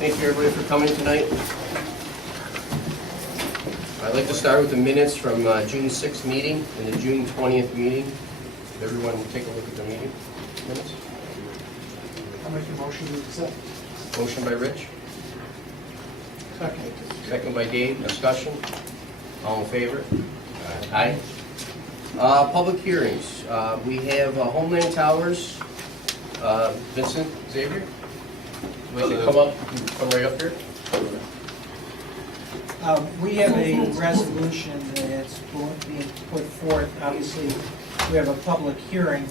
Thank you, everybody, for coming tonight. I'd like to start with the minutes from June 6th meeting and the June 20th meeting. Everyone take a look at the meeting minutes. I'll make a motion to accept. Motion by Rich, Second. second by Dave. Discussion. All in favor? Aye. Public hearings. We have Homeland Towers. Vincent, Xavier? Would you like to come up? Come right up here. We have a resolution that's being put forth. Obviously, we have a public hearing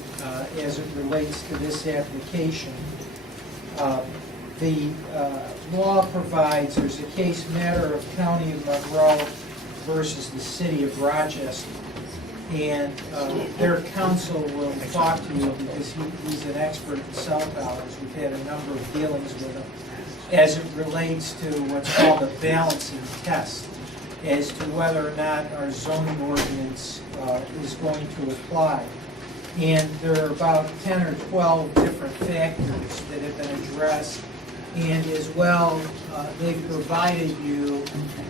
as it relates to this application. The law provides, there's a case matter of County of Monroe versus the City of Rochester. And their counsel will talk to you because he's an expert in cell towers. We've had a number of dealings with him as it relates to what's called a balancing test as to whether or not our zoning ordinance is going to apply. And there are about 10 or 12 different factors that have been addressed. And as well, they've provided you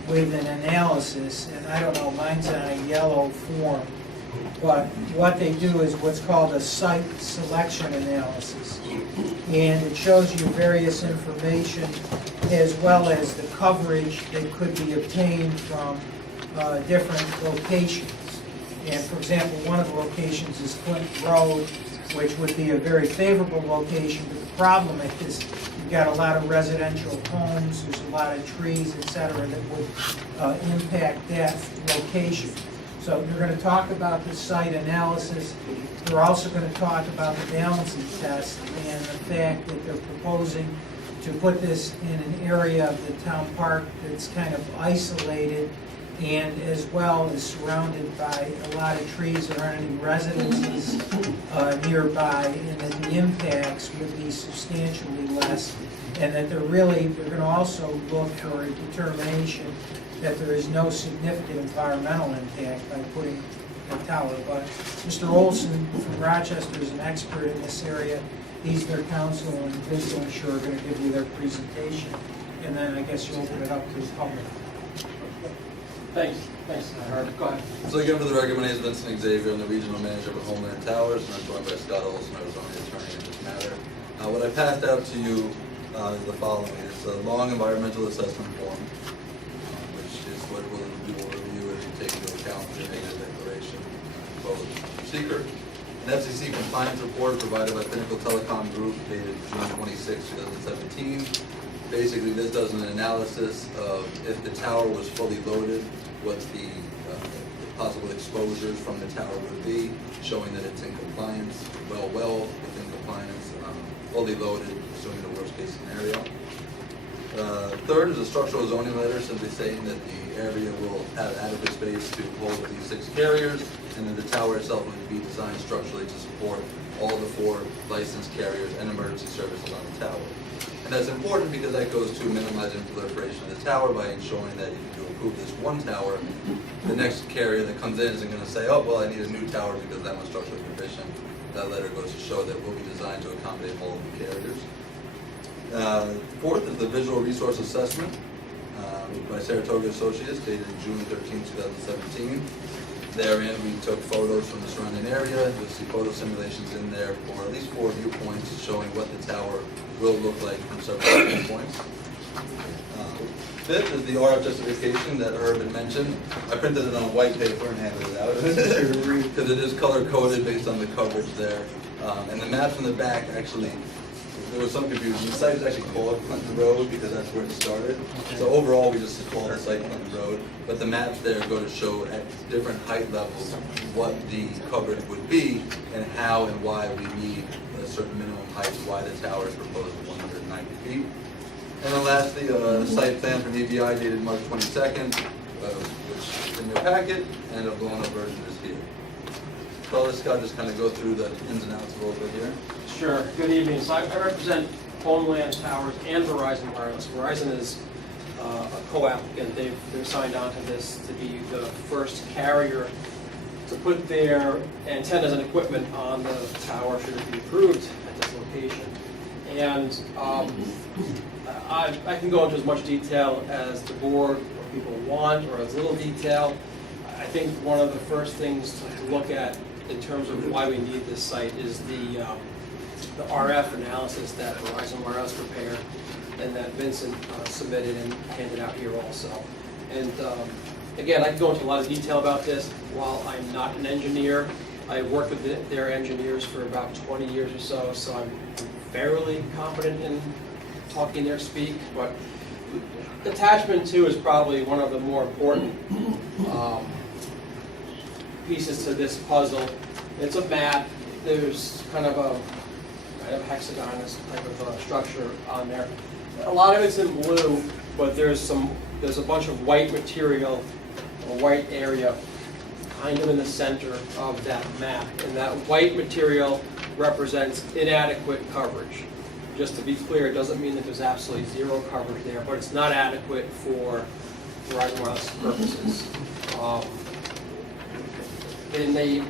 with an analysis, and I don't know, mine's on a yellow form. But what they do is what's called a site selection analysis. And it shows you various information as well as the coverage that could be obtained from different locations. And for example, one of the locations is Flint Road, which would be a very favorable location. But the problem is you've got a lot of residential homes, there's a lot of trees, et cetera, that would impact that location. So they're going to talk about the site analysis. They're also going to talk about the balancing test and the fact that they're proposing to put this in an area of the town park that's kind of isolated and as well as surrounded by a lot of trees. There aren't any residences nearby, and that the impacts would be substantially less, and that they're going to also look for a determination that there is no significant environmental impact by putting a tower. But Mr. Olson from Rochester is an expert in this area. He's their counsel, and Vince, I'm sure, are going to give you their presentation. And then I guess you'll open it up to the public. Thanks, Herb. Go ahead. So again, for the record, my name is Vincent Xavier. I'm the regional manager of Homeland Towers, and I'm joined by Scott Olson, our zoning attorney in this matter. What I passed out to you is the following. It's a long environmental assessment form, which is what we will review as you take into account the negative declaration, both seeker. An FCC compliance report provided by Pinnacle Telecom Group dated June 26, 2017. Basically, this does an analysis of if the tower was fully loaded, what the possible exposures from the tower would be, showing that it's in compliance, well within compliance, fully loaded, assuming the worst case scenario. Third is a structural zoning letter simply saying that the area will have adequate space to hold these 6 carriers, and that the tower itself would be designed structurally to support all the 4 licensed carriers and emergency services on the tower. And that's important because that goes to minimizing proliferation of the tower by ensuring that if you approve this one tower, the next carrier that comes in isn't going to say, oh, well, I need a new tower because that one's structurally deficient. That letter goes to show that we'll be designed to accommodate all of the carriers. Fourth is the visual resource assessment by Saratoga Associates dated June 13, 2017. Therein, we took photos from the surrounding area. You'll see photo simulations in there for at least 4 viewpoints showing what the tower will look like from several viewpoints. Fifth is the RF justification that Herb had mentioned. I printed it on white paper and handed it out because it is color-coded based on the coverage there. And the maps in the back actually, there was some confusion. The site is actually called Clinton Road because that's where it started. So overall, we just call the site Clinton Road. But the maps there go to show at different height levels what the coverage would be and how and why we need a certain minimum height, why the tower is proposed at 190 feet. And then lastly, a site plan from EBI dated March 22nd, which is in your packet, and a blown-up version is here. So I'll let Scott just kind of go through the ins and outs a little bit here. Sure. Good evening. So I represent Homeland Towers and Verizon Wireless. Verizon is a co-applicant. They're signed on to this to be the first carrier to put their antennas and equipment on the tower should it be approved at this location. And I can go into as much detail as the board or people want, or as little detail. I think one of the first things to look at in terms of why we need this site is the RF analysis that Verizon Wireless prepared and that Vincent submitted and handed out here also. And again, I can go into a lot of detail about this. While I'm not an engineer, I worked with their engineers for about 20 years or so I'm fairly confident in talking their speak. But attachment 2 is probably one of the more important pieces to this puzzle. It's a map. There's kind of a hexagonous type of structure on there. A lot of it's in blue, but there's a bunch of white material, a white area, kind of in the center of that map. And that white material represents inadequate coverage. Just to be clear, it doesn't mean that there's absolutely zero coverage there, but it's not adequate for Verizon Wireless purposes. In the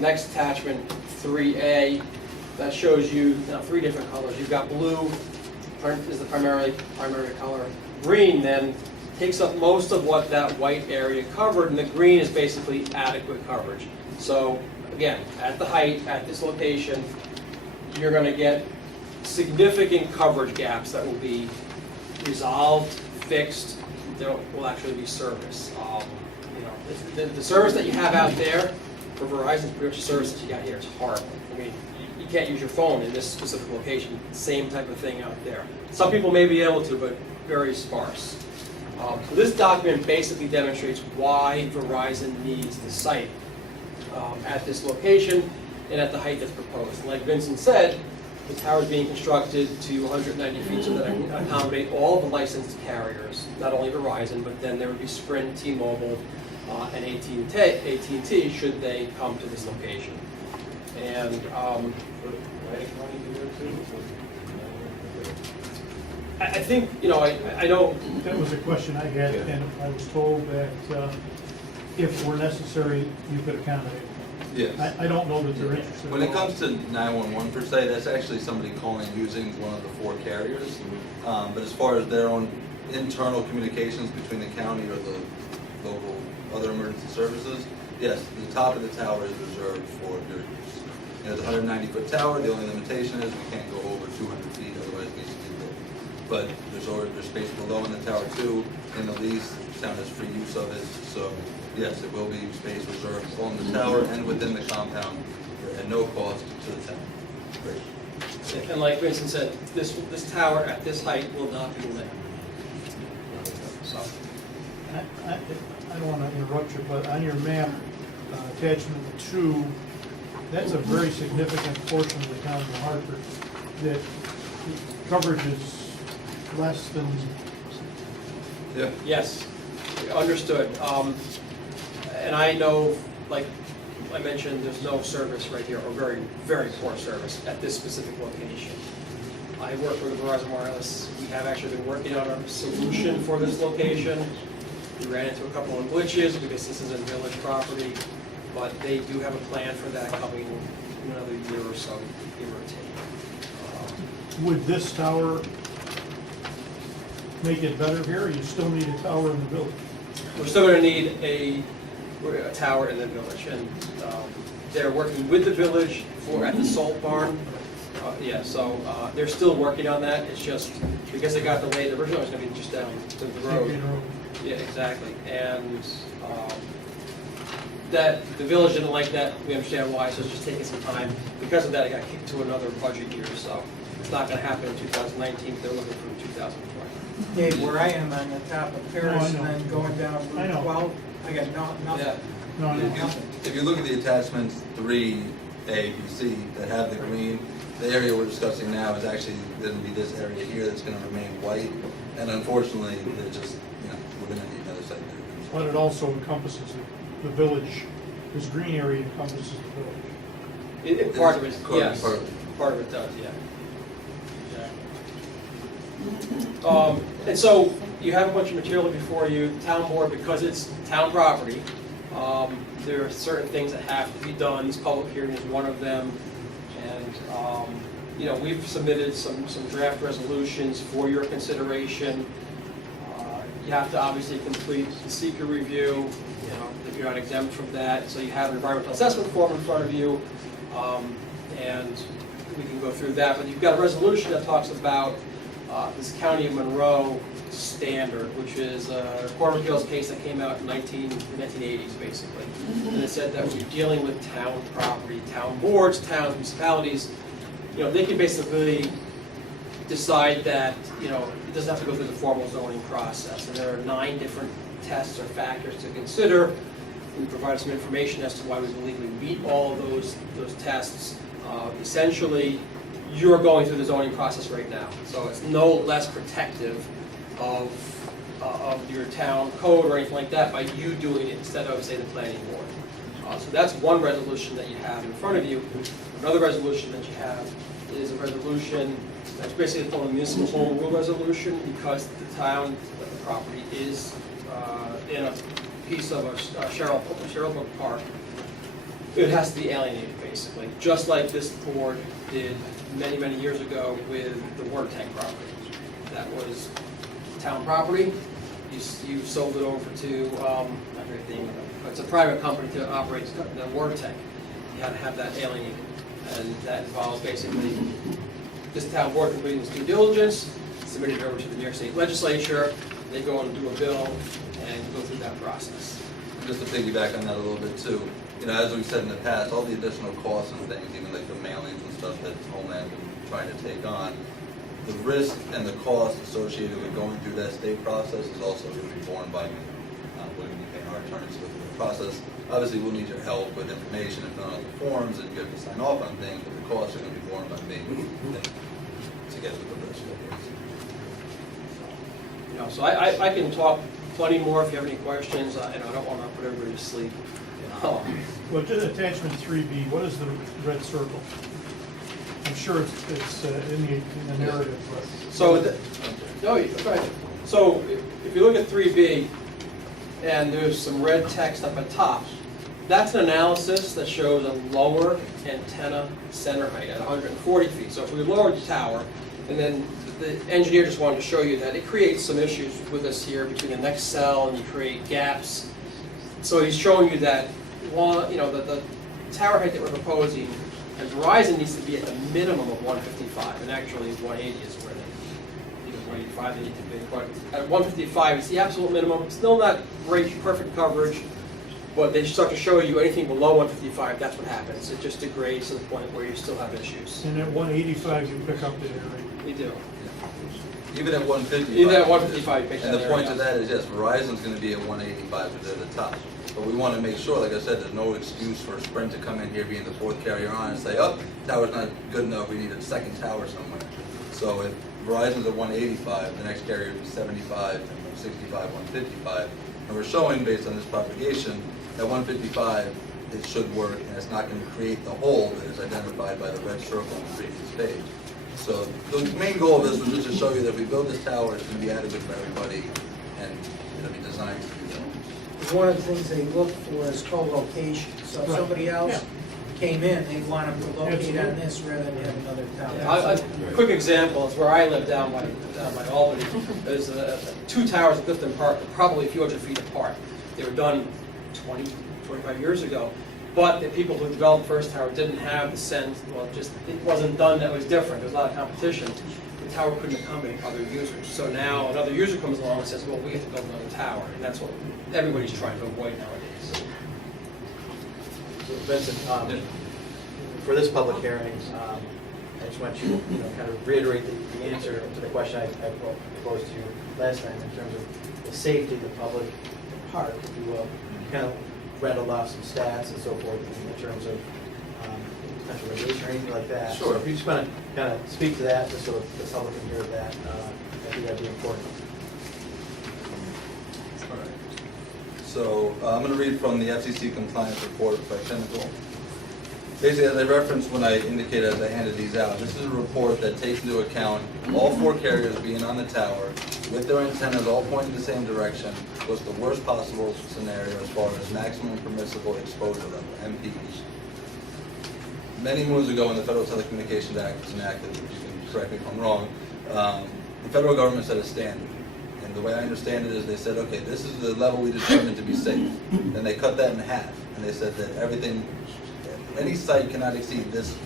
next attachment, 3A, that shows you 3 different colors. You've got blue is the primary color. Green then takes up most of what that white area covered, and the green is basically adequate coverage. So again, at the height, at this location, you're going to get significant coverage gaps that will be resolved, fixed, that will actually be serviced. The service that you have out there for Verizon, pretty much the service that you got here is horrible. I mean, you can't use your phone in this specific location. Same type of thing out there. Some people may be able to, but very sparse. So this document basically demonstrates why Verizon needs the site at this location and at the height that's proposed. And like Vincent said, the tower is being constructed to 190 feet so that it can accommodate all the licensed carriers, not only Verizon, but then there would be Sprint, T-Mobile, and AT&T should they come to this location. And I think, I know. That was a question I had, and I was told that if were necessary, you could accommodate. Yes. I don't know that they're interested. When it comes to 911 per se, that's actually somebody calling using one of the 4 carriers. But as far as their own internal communications between the county or the local other emergency services, yes, the top of the tower is reserved for your use. The 190-foot tower, the only limitation is we can't go over 200 feet, otherwise it needs to be built. But there's space below in the tower too. In the lease, the town has free use of it. So yes, it will be space reserved on the tower and within the compound at no cost to the town. Great. And like Vincent said, this tower at this height will not be lit. So. I don't want to interrupt you, but on your map, attachment 2, that's a very significant portion of the town of Hartford that coverage is less than. Yeah. Yes, understood. And I know, like I mentioned, there's no service right here, or very, very poor service at this specific location. I work with Verizon Wireless. We have actually been working on a solution for this location. We ran into a couple of glitches because this is a village property, but they do have a plan for that coming in another year or so, give or take. Would this tower make it better here, or you still need a tower in the village? We're still going to need a tower in the village, and they're working with the village at the salt barn. So they're still working on that. It's just because it got delayed. Originally, it was going to be just down to the road. Yeah, exactly. And that the village didn't like that. We understand why, so it's just taking some time. Because of that, it got kicked to another budget year, so it's not going to happen in 2019. They're looking for 2020. Dave, where I am on the top of Paris No, I know. and then going down I know. Route 12, I got nothing. Yeah. No, no. If you look at the attachments 3A, B, C that have the green, the area we're discussing now is actually going to be this area here that's going to remain white. And unfortunately, they're just, we're going to need another site there. But it also encompasses the village. This green area encompasses the village. Part of it, Part- yes. part of it. Part of it does, yeah. And so you have a bunch of material before you. The town board, because it's town property, there are certain things that have to be done. This public hearing is one of them. And we've submitted some draft resolutions for your consideration. You have to obviously complete the seeker review, if you're not exempt from that. So you have an environmental assessment form in front of you, and we can go through that. But you've got a resolution that talks about this County of Monroe standard, which is a Court of Appeals case that came out in the 1980s, basically. And it said that we're dealing with town property, town boards, towns, municipalities. They can basically decide that, it doesn't have to go through the formal zoning process. And there are 9 different tests or factors to consider. We provide some information as to why we believe we meet all of those tests. Essentially, you're going through the zoning process right now. So it's no less protective of your town code or anything like that by you doing it instead of, say, the planning board. So that's one resolution that you have in front of you. Another resolution that you have is a resolution that's basically called a municipal home rule resolution, because the town, the property is in a piece of a Sherrill Park. It has to be alienated, basically, just like this board did many, many years ago with the water tank property. That was town property. You sold it over to, it's a private company to operate the water tank. You had to have that alienated. And that involves basically this town board completing its due diligence, submitting it over to the New York State Legislature. They go and do a bill and go through that process. Just to piggyback on that a little bit too, as we've said in the past, all the additional costs and things, even like the mailings and stuff that Homeland is trying to take on, the risk and the cost associated with going through that state process is also going to be borne by me. We're going to be paying our attorneys to go through the process. Obviously, we'll need your help with information and filling out the forms, and you have to sign off on things, but the costs are going to be borne by me together with the rest of it. So I can talk plenty more if you have any questions, and I don't want to put everybody to sleep. Well, just attachment 3B, what is the red circle? I'm sure it's in the narrative, but. So, So if you look at 3B, and there's some red text up at top, that's an analysis that shows a lower antenna center height at 140 feet. So if we lower the tower, and then the engineer just wanted to show you that it creates some issues with us here between the next cell, and you create gaps. So he's showing you that the tower height that we're proposing, and Verizon needs to be at the minimum of 155, and actually 180 is where they, 185 they need to be. But at 155, it's the absolute minimum. It's still not great, perfect coverage, but they start to show you anything below 155, that's what happens. It just degrades to the point where you still have issues. And at 185, you pick up the area. We do. Even at 155. Even at 155, you pick And that the point area of that is, yes, Verizon's going to be at 185 because they're the top. But we want to make sure, like I said, there's no excuse for Sprint to come in here being the 4th carrier on and say, oh, tower's not good enough, we need a second tower somewhere. So if Verizon's at 185, the next carrier would be 75, 65, 155. And we're showing, based on this propagation, that 155, it should work, and it's not going to create the hole that is identified by the red circle on the previous page. So the main goal of this was just to show you that if we build this tower, it's going to be adequate for everybody, and it'll be designed to do that. One of the things they look for is co-location. So if Right. somebody else Yeah. came in, they'd want them to locate Absolutely. on this rather than have another tower. A quick example is where I live down by Albany. There's 2 towers at Clifton Park, probably a few hundred feet apart. They were done 20, 25 years ago. But the people who developed the first tower didn't have the sense, it wasn't done that was different. There was a lot of competition. The tower couldn't accommodate other users. So now another user comes along and says, well, we have to build another tower. And that's what everybody's trying to avoid nowadays. So Vincent, for this public hearing, I just want you to kind of reiterate the answer to the question I posed to you last time in terms of the safety of the public park, if you will. You kind of rattled off some stats and so forth in terms of potential radiation or anything like that. Sure. So if you just want to kind of speak to that, just so the public can hear that, I think that'd be important. All right. So I'm going to read from the FCC compliance report by Pinnacle. Basically, as I referenced when I indicated as I handed these out, this is a report that takes into account all 4 carriers being on the tower with their antennas all pointing the same direction. What's the worst possible scenario as far as maximum permissible exposure level, MPE. many moons ago when the Federal Telecommunications Act was enacted, you can correct me if I'm wrong, the federal government set a standard. And the way I understand it is they said, okay, this is the level we determined to be safe. Then they cut that in half, and they said that everything, any site cannot exceed this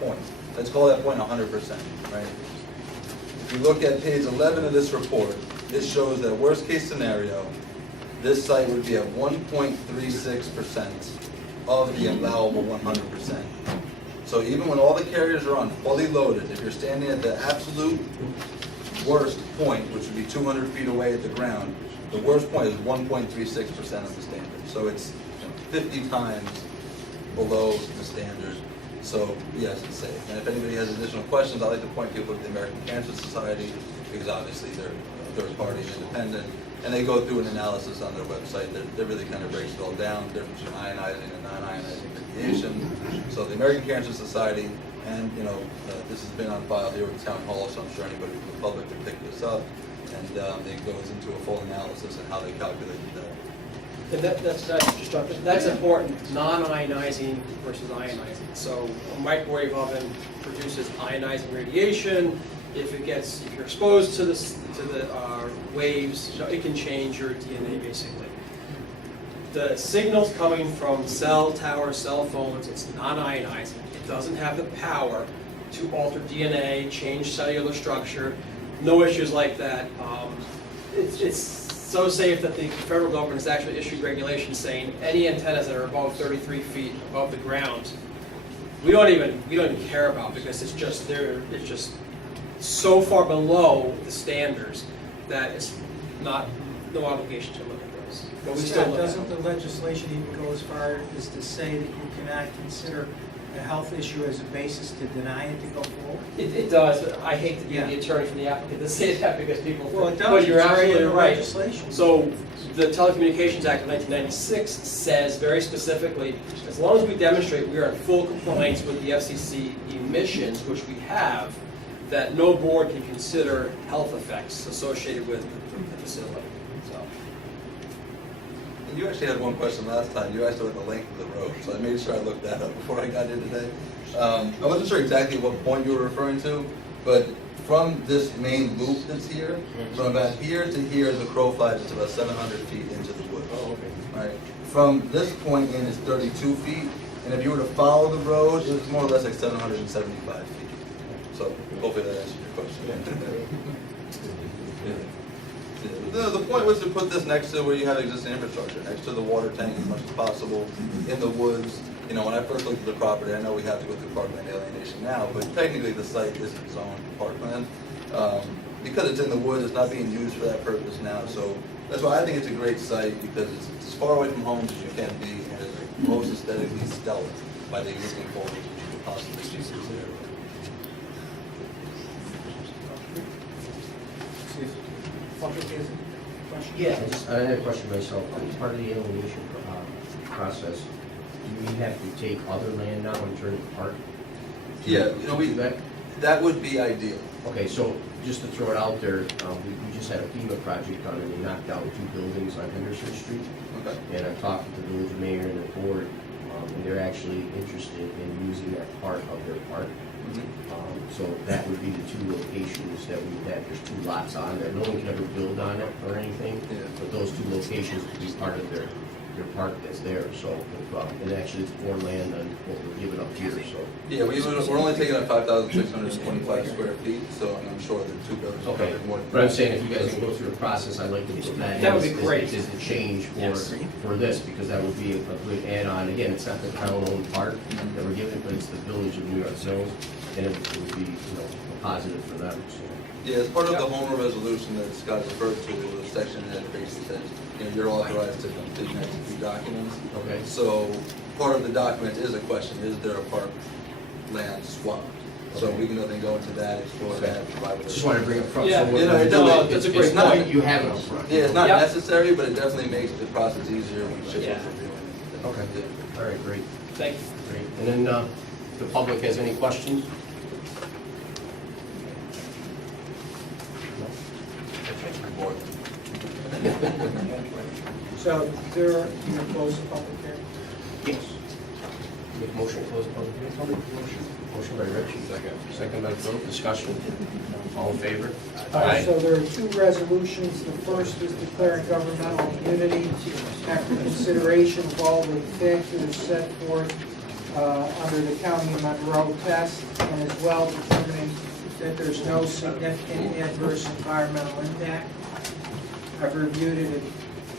point. Let's call that point 100%, right? If you look at page 11 of this report, it shows that worst case scenario, this site would be at 1.36% of the allowable 100%. So even when all the carriers are on fully loaded, if you're standing at the absolute worst point, which would be 200 feet away at the ground, the worst point is 1.36% of the standard. So it's 50 times below the standard. So yes, it's safe. And if anybody has additional questions, I'd like to point people to the American Cancer Society, because obviously they're third party independent, and they go through an analysis on their website that really kind of breaks it all down, the difference between ionizing and non-ionizing radiation. So the American Cancer Society, and this has been on file here at Town Hall, so I'm sure anybody from the public can pick this up, and it goes into a full analysis and how they calculated that. And that's important, non-ionizing versus ionizing. So a microwave oven produces ionizing radiation. If you're exposed to the waves, it can change your DNA basically. The signals coming from cell towers, cell phones, it's non-ionizing. It doesn't have the power to alter DNA, change cellular structure. No issues like that. It's so safe that the federal government has actually issued regulations saying any antennas that are above 33 feet above the ground, we don't even care about, because it's just so far below the standards that it's no obligation to look at those. But we still Scott, look at doesn't them. the legislation even go as far as to say that you cannot consider a health issue as a basis to deny it to go forward? It does. I hate to be the attorney for the applicant to say that, because people. Well, it does. But you're It's already absolutely in the right. legislation. So the Telecommunications Act of 1996 says very specifically, as long as we demonstrate we are in full compliance with the FCC emissions, which we have, that no board can consider health effects associated with the facility. So. And you actually had one question last time. You asked about the length of the road, so I made sure I looked that up before I got here today. I wasn't sure exactly what point you were referring to, but from this main loop that's here, from about here to here, the crow flies, it's about 700 feet into the woods. Oh, okay. Right. From this point in, it's 32 feet, and if you were to follow the road, it's more or less like 775 feet. So hopefully that answers your question. The point was to put this next to where you have existing infrastructure, next to the water tank as much as possible, in the woods. When I first looked at the property, I know we have to go through parkland alienation now, but technically the site isn't zoned parkland. Because it's in the woods, it's not being used for that purpose now, so that's why I think it's a great site, because it's as far away from homes as you can be, and it's most aesthetically stellar by the existing foliage that you could possibly see in this area. Yeah, I had a question myself. As part of the alienation process, do we have to take other land now and turn it park? Yeah, Do that? that would be ideal. Okay, so just to throw it out there, we just had a FEMA project done, and they knocked down 2 buildings on Henderson Street. Okay. And I talked with the village mayor and the board, and they're actually interested in using that part of their park. So that would be the 2 locations that we have. There's 2 lots on there. No one can ever build on it or anything, Yeah. but those 2 locations would be part of their park that's there. So, and actually it's more land than what we're giving up here, so. Yeah, we're only taking up 5,625 square feet, so I'm sure the 2 buildings will Okay, cover more. but I'm saying if you guys can go through the process, I'd like to put that in. That would be great. As a change Yes. for this, because that would be a good add-on. Again, it's not the town-owned park that we're giving, but it's the village of New York Mills, and it would be, a positive for them, so. Yeah, as part of the home rule resolution that Scott referred to, the section that basically says, you're authorized to complete 92 documents. Okay. So part of the document is a question, is there a park land swap? So we can then go into that, explore that, provide with. Just wanted to bring it up front. Yeah, so you know, we're no, doing- that's a it's great not- point. You have it up front. Yeah, it's not Yep. necessary, but it definitely makes the process easier when you shift Yeah. what you're doing. Okay, all right, great, Thank you. great. And then, the public has any questions? Board. So there, you close the public hearing? Yes. Make a motion to close the public hearing. Motion by Rich. Second by Phil. Discussion. All in favor? So there are two resolutions. The first is declaring governmental immunity after consideration of all the factors set forth under the County of Monroe test, and as well determining that there's no significant adverse environmental impact. I've reviewed it,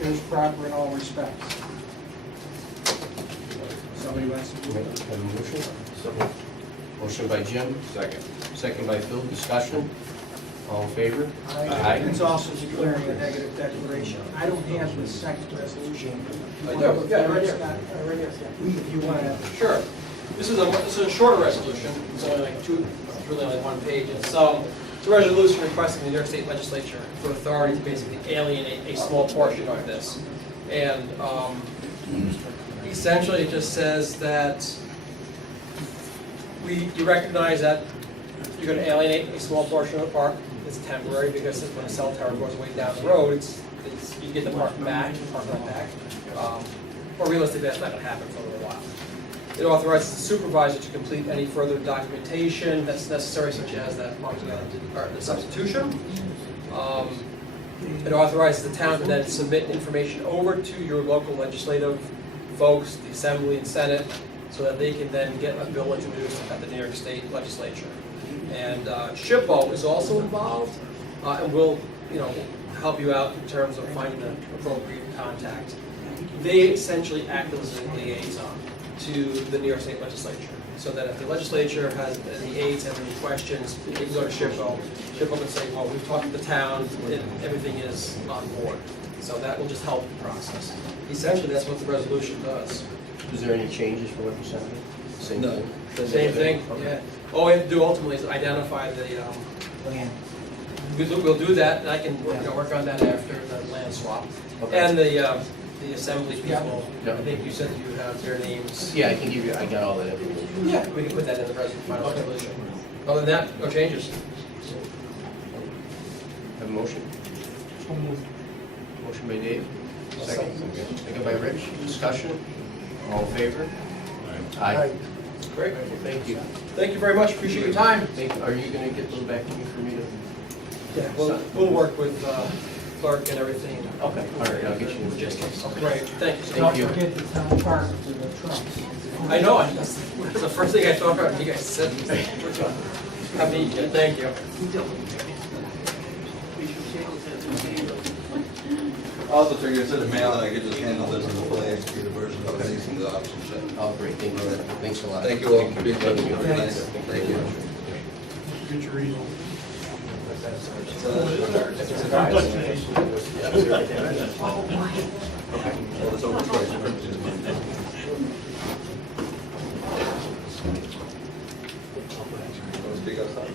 it is proper in all respects. Somebody wants to move it? Have a motion? Motion by Jim. Second by Phil. Discussion. All in favor? It's also declaring a negative declaration. I don't have the second resolution. I do. Yeah, right here. If you want to. Sure. This is a shorter resolution. It's only like it's really only one page. It's a resolution requesting the New York State Legislature for authority to basically alienate a small portion of this. And essentially it just says that you recognize that you're going to alienate a small portion of the park. It's temporary because when a cell tower goes way down the road, you get the park back, or realistically that's not going to happen for a little while. It authorizes the supervisor to complete any further documentation that's necessary, such as that parking lot or the substitution. It authorizes the town to then submit information over to your local legislative folks, the Assembly and Senate, so that they can then get a bill introduced at the New York State Legislature. And SHPO is also involved, and will, help you out in terms of finding the appropriate contact. They essentially act as a liaison to the New York State Legislature, so that if the legislature has, the aides have any questions, they can go to SHPO. SHPO can say, well, we've talked to the town, and everything is on board. So that will just help the process. Essentially, that's what the resolution does. Is there any changes from what you sent me? Same No. thing? Same thing, Okay. yeah. All we have to do ultimately is identify the, we'll do that, and I can work on that after the land swap. Okay. And the assembly people, Yeah. I think you said you have their names. Yeah, I can give you, I got all that information. Yeah, we can put that in the final resolution. Other than that, no changes. Have a motion? So moved. Motion by Dave. Second by Rich. Discussion. All in favor? Aye. Great. Thank you. Thank you very much, appreciate your time. Are you gonna get those back to me for me to? Yeah, we'll work with Clark and everything. Okay, all right, I'll get you the Logistics. Great, thank you. Thank you. Don't forget the town park for the trunks. I know, that's the first thing I thought about when you guys said. Have me, thank you. I also figured instead of mailing, I could just handle this in the fully executed version of these and the option check. Oh, great, thank you. Thanks a lot. Thank you all for being with me. Thanks. Thank you. Get your email. Well, it's over twice. Speak outside.